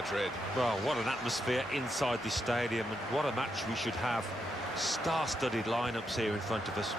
Madrid. Well, what an atmosphere inside this stadium, and what a match we should have. Star-studded lineups here in front of us.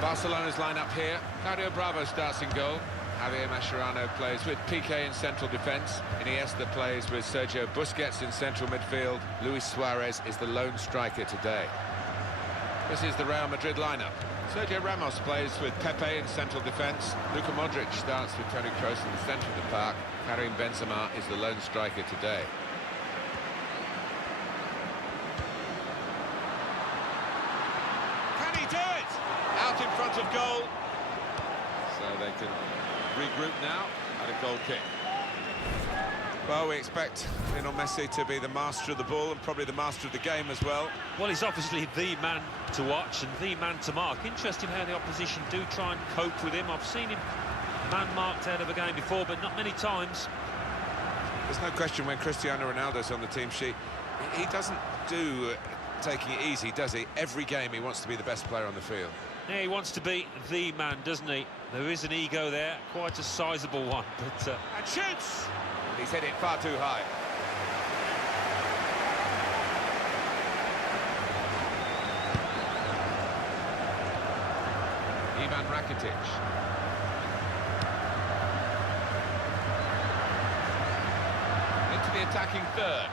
Barcelona's lineup here. Claudio Bravo starts in goal. Javier Mascherano plays with Piqué in central defence. Iniesta plays with Sergio Busquets in central midfield. Luis Suarez is the lone striker today. This is the Real Madrid lineup. Sergio Ramos plays with Pepe in central defence. Luka Modric starts with Toni Kroos in the centre of the park. Karim Benzema is the lone striker today. Can he do it? Out in front of goal. So they can regroup now at a goal kick. Well, we expect Lionel Messi to be the master of the ball and probably the master of the game as well. Well, he's obviously the man to watch and the man to mark. Interesting how the opposition do try and cope with him. I've seen him man-marked out of a game before, but not many times. There's no question when Cristiano Ronaldo's on the team sheet, he doesn't do taking it easy, does he? Every game he wants to be the best player on the field. Yeah, he wants to be the man, doesn't he? There is an ego there, quite a sizable one, but... And shoots! He's hit it far too high. Ivan Rakitic. Into the attacking third.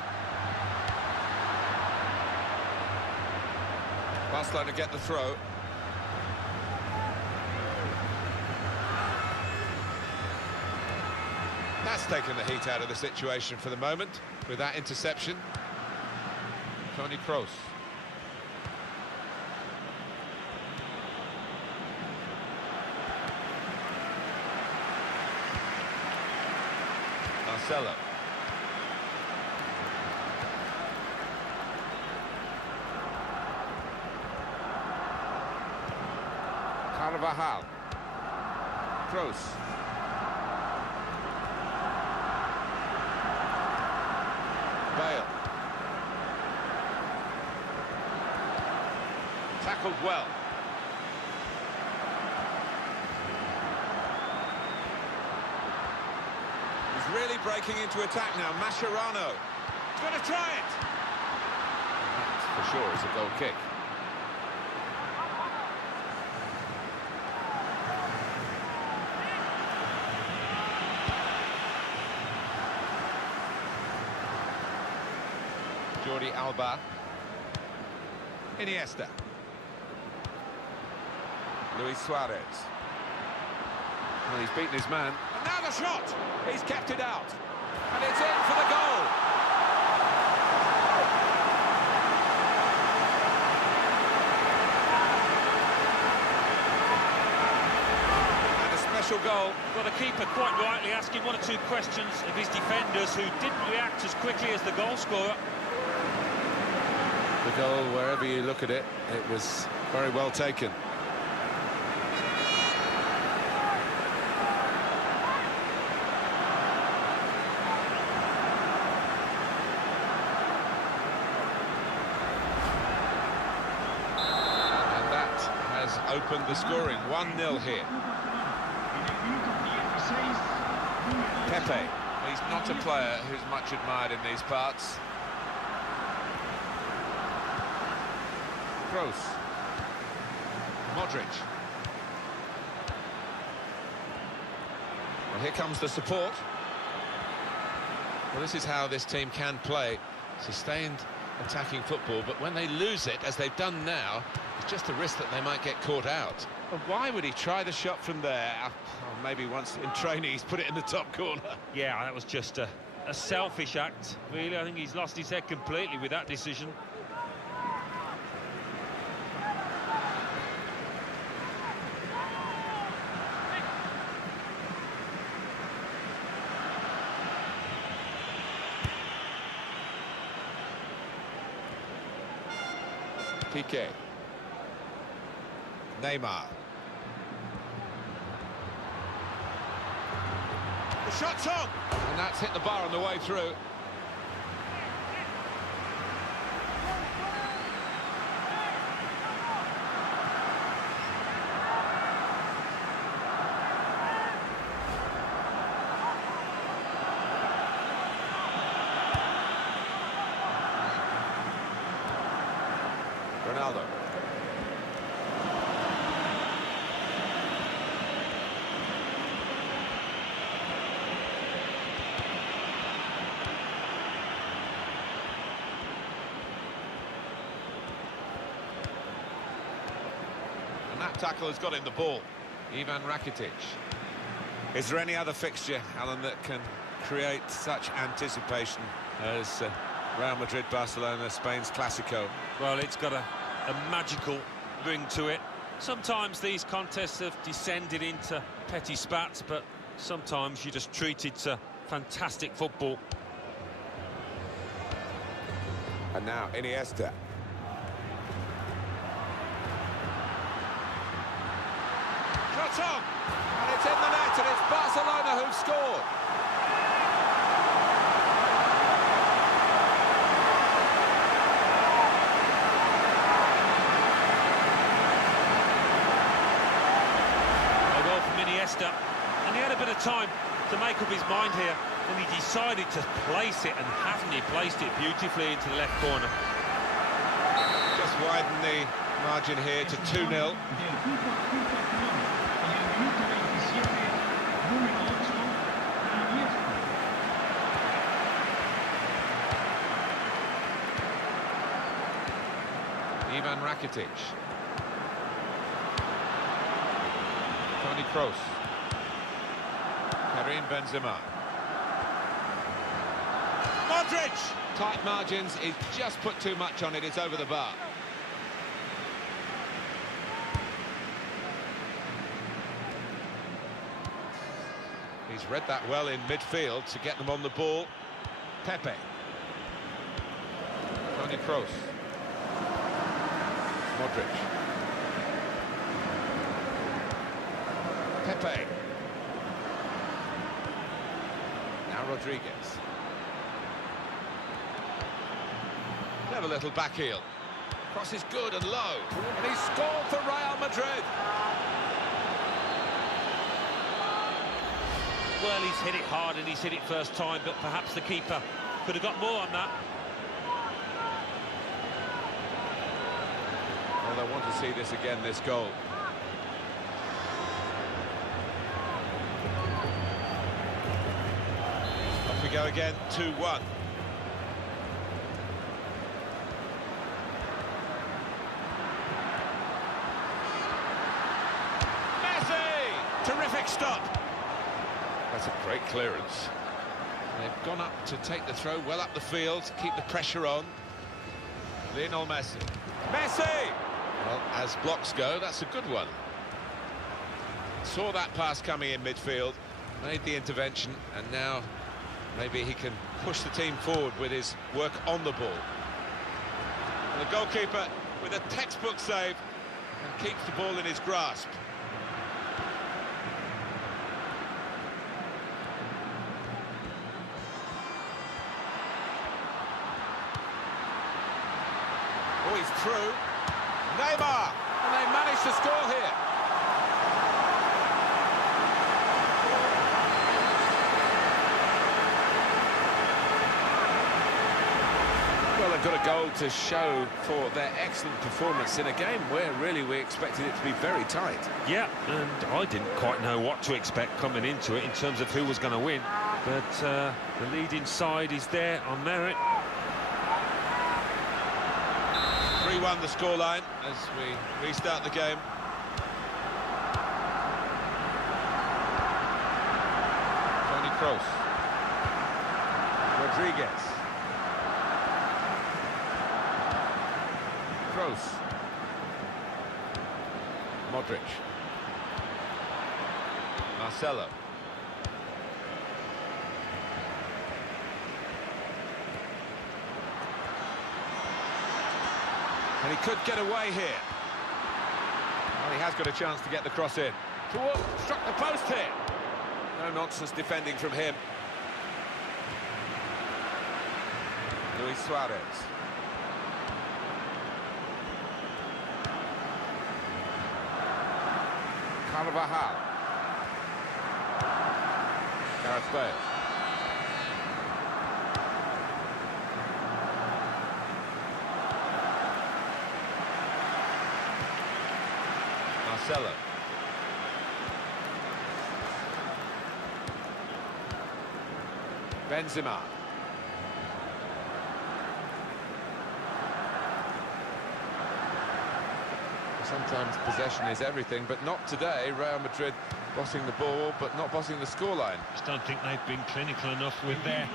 Barcelona get the throw. That's taken the heat out of the situation for the moment with that interception. Toni Kroos. Marcelo. Carvajal. Kroos. Bale. Tackled well. He's really breaking into attack now. Mascherano. He's going to try it. That, for sure, is a goal kick. Jordi Alba. Iniesta. Luis Suarez. Well, he's beaten his man. And now the shot! He's kept it out. And it's in for the goal! And a special goal. Well, the keeper quite rightly asking one or two questions of his defenders who didn't react as quickly as the goal scorer. The goal, wherever you look at it, it was very well taken. And that has opened the scoring. 1-0 here. Pepe, he's not a player who's much admired in these parts. Kroos. Modric. Well, here comes the support. Well, this is how this team can play. Sustained attacking football, but when they lose it, as they've done now, it's just a risk that they might get caught out. Well, why would he try the shot from there? Oh, maybe once in training he's put it in the top corner. Yeah, that was just a selfish act, really. I think he's lost his head completely with that decision. Piqué. Neymar. The shot's on! And that's hit the bar on the way through. Ronaldo. And that tackle has got him the ball. Ivan Rakitic. Is there any other fixture, Alan, that can create such anticipation as Real Madrid, Barcelona, Spain's Clásico? Well, it's got a magical ring to it. Sometimes these contests have descended into petty spats, but sometimes you just treat it to fantastic football. And now Iniesta. Shot on! And it's in the net, and it's Barcelona who've scored. A goal from Iniesta, and he had a bit of time to make up his mind here, and he decided to place it, and hasn't he placed it beautifully into the left corner. Just widen the margin here to 2-0. Ivan Rakitic. Toni Kroos. Karim Benzema. Modric! Tight margins, he's just put too much on it, it's over the bar. He's read that well in midfield to get them on the ball. Pepe. Toni Kroos. Modric. Pepe. Now Rodriguez. Clever little back heel. Cross is good and low. And he's scored for Real Madrid. Well, he's hit it hard and he's hit it first time, but perhaps the keeper could have got more on that. Well, they want to see this again, this goal. Off we go again, 2-1. Messi! Terrific stop. That's a great clearance. They've gone up to take the throw well up the field, keep the pressure on. Lionel Messi. Messi! Well, as blocks go, that's a good one. Saw that pass coming in midfield, made the intervention, and now maybe he can push the team forward with his work on the ball. And the goalkeeper with a textbook save and keeps the ball in his grasp. Oh, he's through. Neymar! And they managed to score here. Well, they've got a goal to show for their excellent performance in a game where really we expected it to be very tight. Yeah, and I didn't quite know what to expect coming into it in terms of who was going to win, but the leading side is there on merit. 3-1 the scoreline as we restart the game. Toni Kroos. Rodriguez. Kroos. Modric. Marcelo. And he could get away here. Well, he has got a chance to get the cross in. Struck the post here. No nonsense defending from him. Luis Suarez. Carvajal. Gareth Bale. Marcelo. Benzema. Sometimes possession is everything, but not today. Real Madrid bossing the ball, but not bossing the scoreline. Just don't think they've been clinical enough with their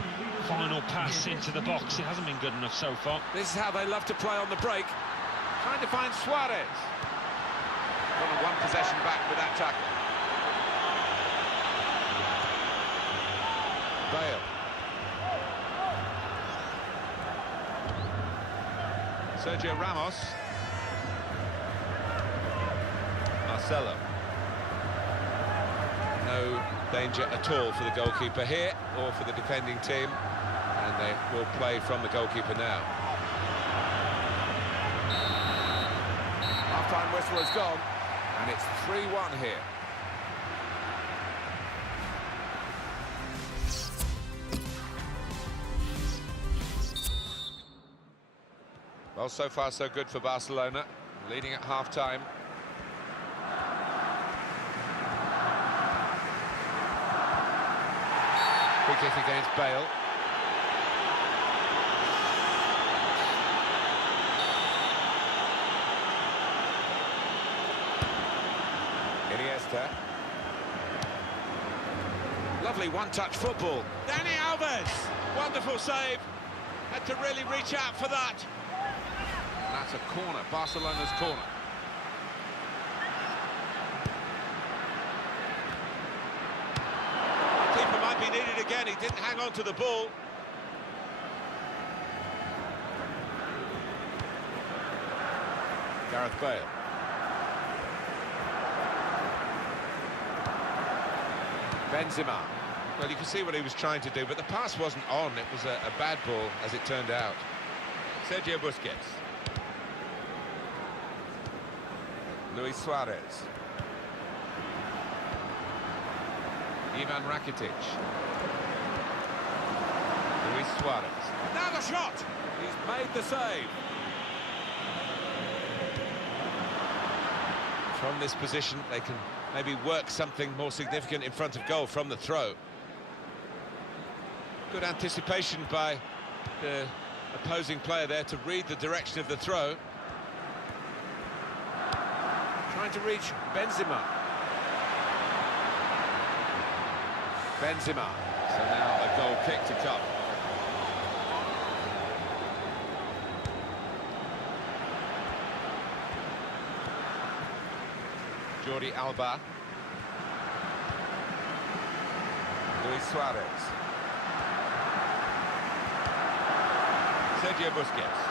final pass into the box. It hasn't been good enough so far. This is how they love to play on the break. Trying to find Suarez. Got a one possession back with that tackle. Bale. Sergio Ramos. Marcelo. No danger at all for the goalkeeper here, or for the defending team, and they will play from the goalkeeper now. Half-time whistle has gone, and it's 3-1 here. Well, so far so good for Barcelona, leading at half-time. Free kick against Bale. Iniesta. Lovely one-touch football. Dani Alves. Wonderful save. Had to really reach out for that. And that's a corner, Barcelona's corner. Keeper might be needed again. He didn't hang on to the ball. Gareth Bale. Benzema. Well, you can see what he was trying to do, but the pass wasn't on. It was a bad ball, as it turned out. Sergio Busquets. Luis Suarez. Ivan Rakitic. Luis Suarez. Now the shot! He's made the save. From this position, they can maybe work something more significant in front of goal from the throw. Good anticipation by the opposing player there to read the direction of the throw. Trying to reach Benzema. Benzema. So now a goal kick to come. Jordi Alba. Luis Suarez. Sergio Busquets.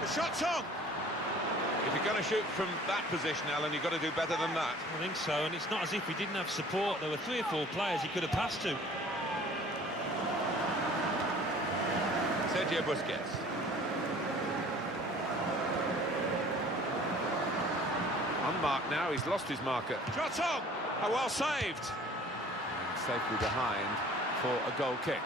The shot's on! If you're going to shoot from that position, Alan, you've got to do better than that. I think so, and it's not as if he didn't have support. There were 3 or 4 players he could have passed to. Sergio Busquets. Unmarked now, he's lost his marker. Shot on! Oh, well saved! Safely behind for a goal kick.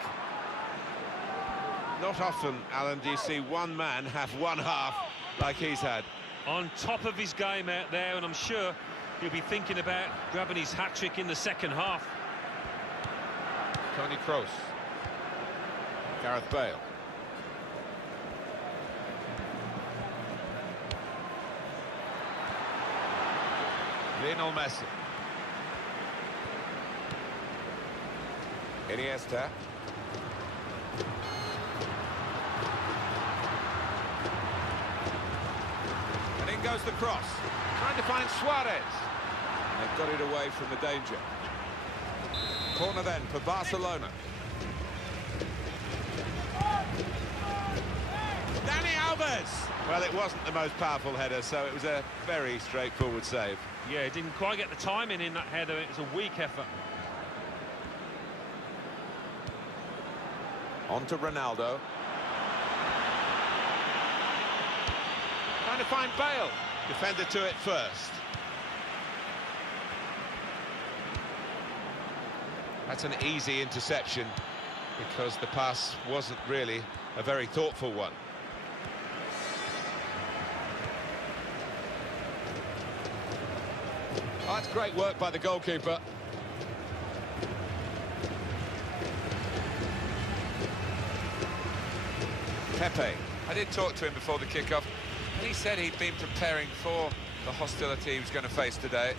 Not often, Alan, do you see one man have one half like he's had. On top of his game out there, and I'm sure he'll be thinking about grabbing his hat-trick in the second half. Toni Kroos. Gareth Bale. Lionel Messi. Iniesta. And in goes the cross. Trying to find Suarez. And they've got it away from the danger. Corner then for Barcelona. Dani Alves. Well, it wasn't the most powerful header, so it was a very straightforward save. Yeah, he didn't quite get the timing in that header. It was a weak effort. On to Ronaldo. Trying to find Bale. Defender to it first. That's an easy interception because the pass wasn't really a very thoughtful one. that's great work by the goalkeeper. Pepe. I did talk to him before the kickoff, and he said he'd been preparing for the hostility he was going to face today.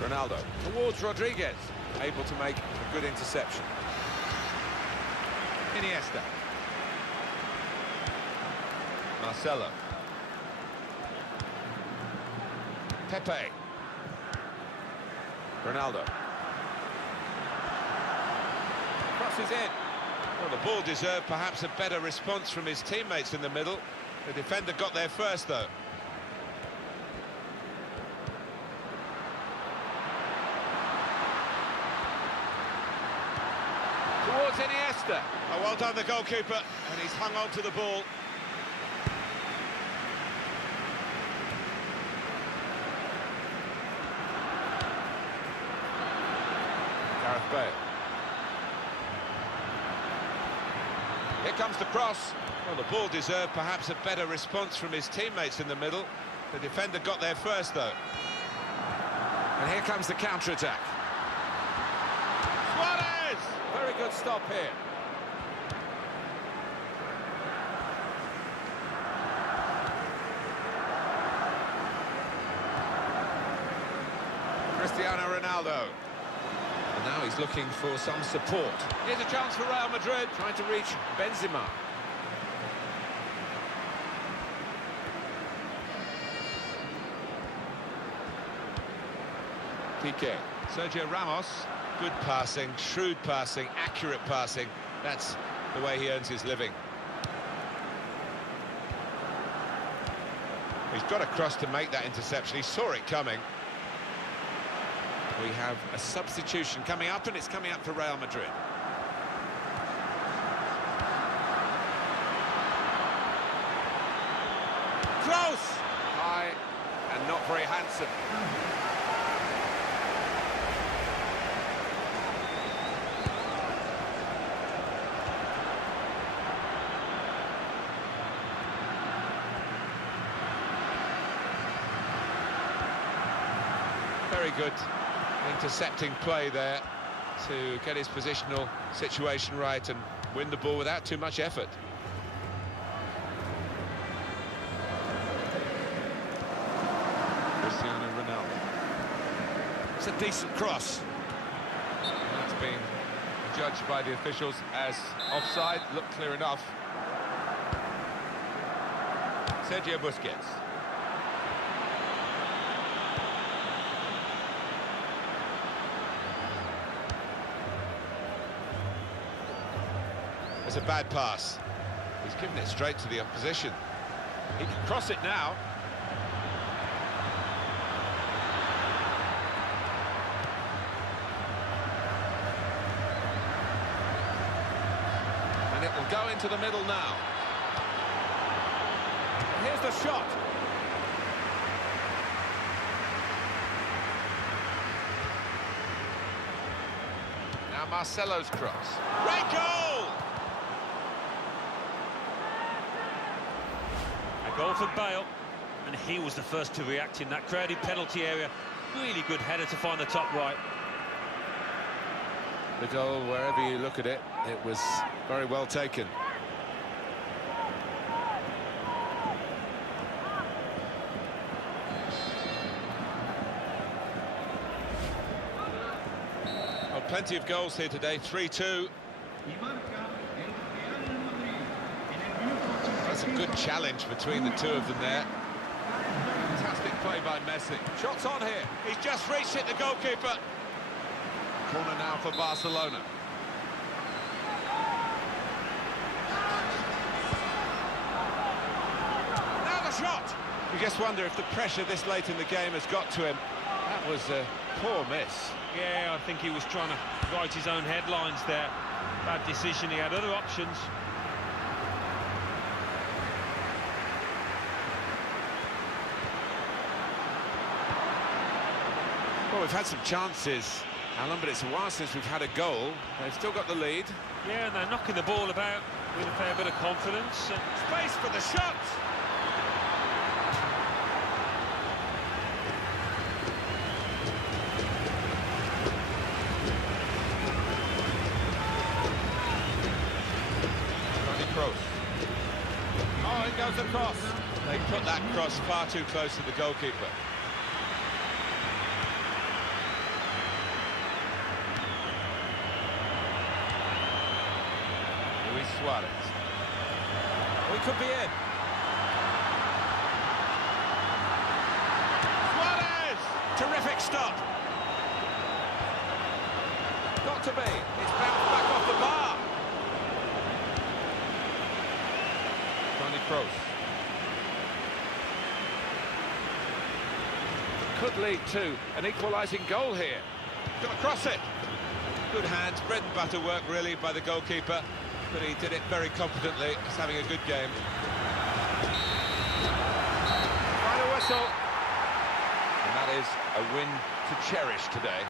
Ronaldo towards Rodriguez, able to make a good interception. Iniesta. Marcelo. Pepe. Ronaldo. Crosses in. Well, the ball deserved perhaps a better response from his teammates in the middle. The defender got there first, though. Towards Iniesta. Oh, well done, the goalkeeper, and he's hung on to the ball. Gareth Bale. Here comes the cross. Well, the ball deserved perhaps a better response from his teammates in the middle. The defender got there first, though. And here comes the counter-attack. Suarez! Very good stop here. Cristiano Ronaldo. And now he's looking for some support. Here's a chance for Real Madrid, trying to reach Benzema. Piqué. Sergio Ramos. Good passing, shrewd passing, accurate passing. That's the way he earns his living. He's got across to make that interception. He saw it coming. We have a substitution coming up, and it's coming up for Real Madrid. Close! High and not very handsome. Very good intercepting play there to get his positional situation right and win the ball without too much effort. Cristiano Ronaldo. It's a decent cross. That's been judged by the officials as offside. Looked clear enough. Sergio Busquets. It's a bad pass. He's given it straight to the opposition. He can cross it now. And it will go into the middle now. And here's the shot. Now Marcelo's cross. Great goal! Goal for Bale, and he was the first to react in that crowded penalty area. Really good header to find the top right. The goal, wherever you look at it, it was very well taken. Well, plenty of goals here today, 3-2. That's a good challenge between the two of them there. Fantastic play by Messi. Shots on here. He's just reached it, the goalkeeper. Corner now for Barcelona. Now the shot. You just wonder if the pressure this late in the game has got to him. That was a poor miss. Yeah, I think he was trying to write his own headlines there. Bad decision, he had other options. Well, we've had some chances, Alan, but it's a while since we've had a goal. They've still got the lead. Yeah, and they're knocking the ball about with a fair bit of confidence. Space for the shot! comes the cross. They put that cross far too close to the goalkeeper. Luis Suarez. We could be in. Suarez! Terrific stop. Got to be. It's bounced back off the bar. Toni Kroos. Could lead to an equalising goal here. Got to cross it. Good hands, bread and butter work really by the goalkeeper, but he did it very competently. He's having a good game. Final whistle. And that is a win to cherish today.